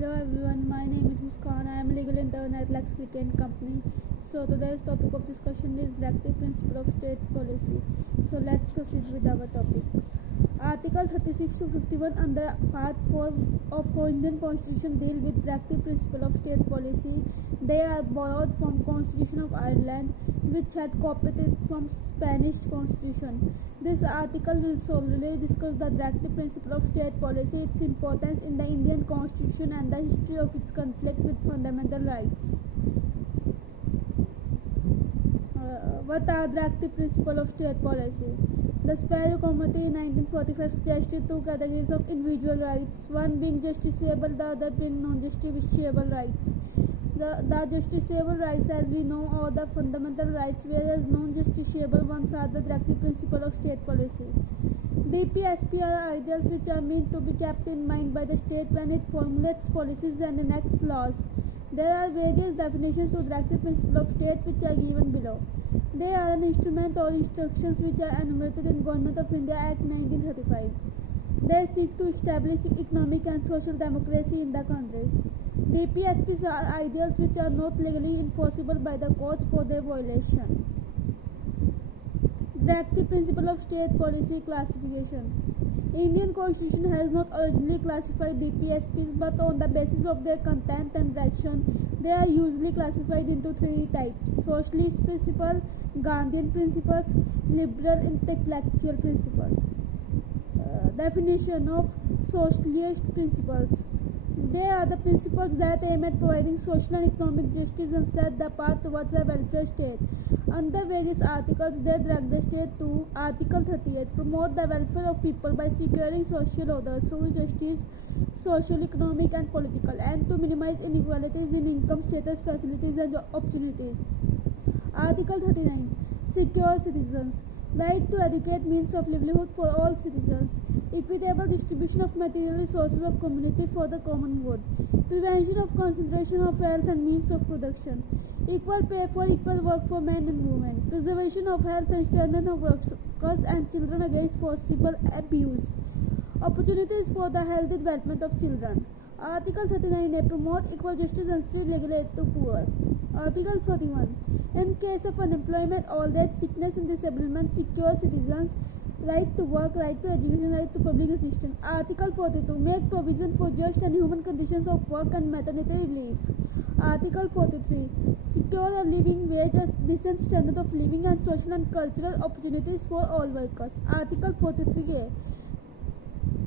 Hello everyone, my name is Muskan. I am a legal intern at Lex Cricket Company. So today's topic of discussion is directive principle of state policy. So let's proceed with our topic. Article 36 to 51 under Part 4 of Indian Constitution deal with directive principle of state policy. They are borrowed from Constitution of Ireland, which had copied it from Spanish Constitution. This article will solely discuss the directive principle of state policy, its importance in the Indian Constitution, and the history of its conflict with fundamental rights. What are directive principle of state policy? The Sparrow Committee in 1945 suggested two categories of individual rights, one being justiciable, the other being non-justiciable rights. The justiciable rights, as we know, are the fundamental rights, whereas non-justiciable ones are the directive principle of state policy. DPSP are ideals which are meant to be kept in mind by the state when it formulates policies and enacts laws. There are various definitions of directive principle of state which are given below. They are an instrument or instructions which are enumerated in Government of India Act 1935. They seek to establish economic and social democracy in the country. DPSPs are ideals which are not legally enforceable by the courts for their violation. Directive principle of state policy classification. Indian Constitution has not originally classified DPSPs, but on the basis of their content and direction, they are usually classified into three types: socialist principle, Gandhian principles, liberal intellectual principles. Definition of socialist principles. They are the principles that aim at providing social and economic justice and set the path towards a welfare state. Under various articles, they direct the state to Article 38, promote the welfare of people by securing social order through justice, social, economic and political, and to minimize inequalities in income, status, facilities and opportunities. Article 39, secure citizens. Right to educate means of livelihood for all citizens. Equitable distribution of material resources of community for the common good. Prevention of concentration of wealth and means of production. Equal pay for equal work for men and women. Preservation of health and strengthening of workers and children against forcible abuse. Opportunities for the healthy development of children. Article 39A, promote equal justice and free legal aid to poor. Article 41, in case of unemployment, old age, sickness and disablement, secure citizens. Right to work, right to education, right to public assistance. Article 42, make provision for just and human conditions of work and maternity leave. Article 43, secure a living wage, a decent standard of living and social and cultural opportunities for all workers. Article 43A,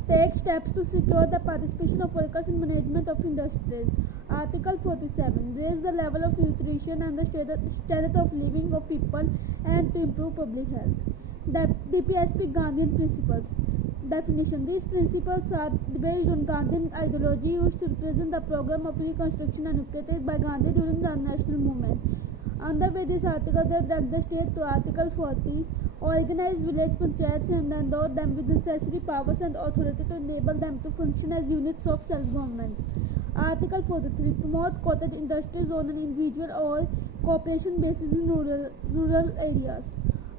take steps to secure the participation of workers in management of industries. Article 47, raise the level of nutrition and the standard of living of people and to improve public health. DPSP Gandhian principles. Definition. These principles are based on Gandhian ideology used to represent the program of reconstruction advocated by Gandhi during the national movement. Under various articles, they direct the state to Article 40, organize village panchayats and endow them with necessary powers and authority to enable them to function as units of self-government. Article 43, promote cottage industries on an individual or cooperation basis in rural areas.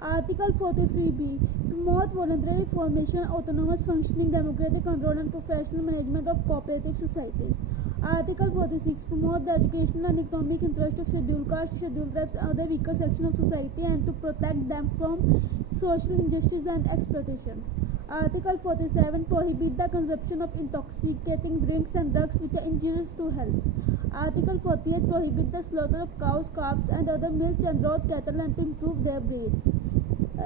Article 43B, promote voluntary formation, autonomous functioning, democratic control and professional management of cooperative societies. Article 46, promote the educational and economic interest of scheduled caste, scheduled tribes and other weaker sections of society and to protect them from social injustice and exploitation. Article 47, prohibit the consumption of intoxicating drinks and drugs which are injurious to health. Article 48, prohibit the slaughter of cows, calves and other milk and raw cattle and to improve their breeds.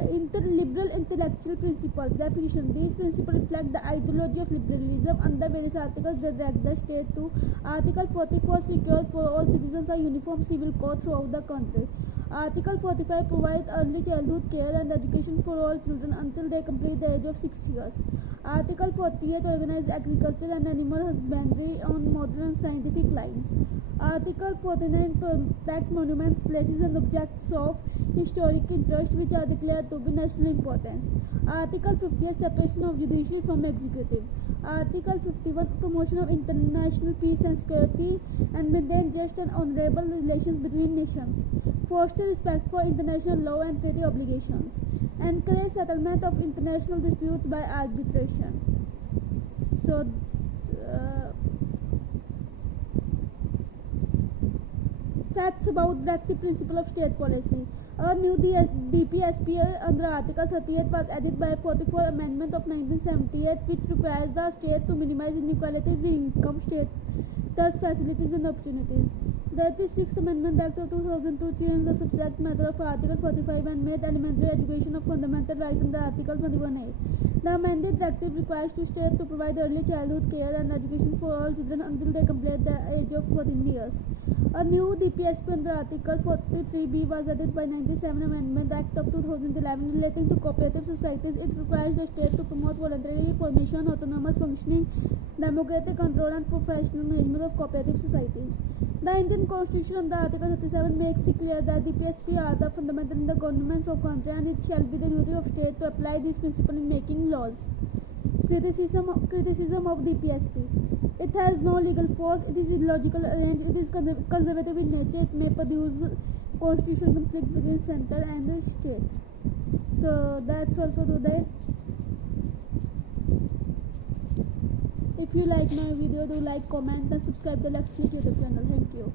Liberal intellectual principles. Definition. These principles reflect the ideology of liberalism. Under various articles, they direct the state to Article 44, secure for all citizens a uniform civil code throughout the country. Article 45, provide early childhood care and education for all children until they complete the age of 6 years. Article 48, organize agriculture and animal husbandry on modern and scientific lines. Article 49, protect monuments, places and objects of historic interest which are declared to be national importance. Article 50, separation of judiciary from executive. Article 51, promotion of international peace and security and maintain just and honorable relations between nations. Foster respect for international law and treaty obligations. Encourage settlement of international disputes by arbitration. So Facts about directive principle of state policy. A new DPSP under Article 38 was added by 44 Amendment of 1978, which requires the state to minimize inequalities in income, status, facilities and opportunities. The 86th Amendment Act of 2002 changed the subject matter of Article 45 and made elementary education a fundamental right under Article 21A. The amended directive requires the state to provide early childhood care and education for all children until they complete the age of 14 years. A new DPSP under Article 43B was added by 97 Amendment Act of 2011 relating to cooperative societies. It requires the state to promote voluntary formation, autonomous functioning, democratic control and professional management of cooperative societies. The Indian Constitution under Article 37 makes it clear that DPSP are the fundamental in the governments of country, and it shall be the duty of state to apply this principle in making laws. Criticism of DPSP. It has no legal force, it is illogical arranged, it is conservative in nature, it may produce constitutional conflict between center and the state. So that's all for today. If you like my video, do like, comment and subscribe the Let's Click YouTube channel. Thank you.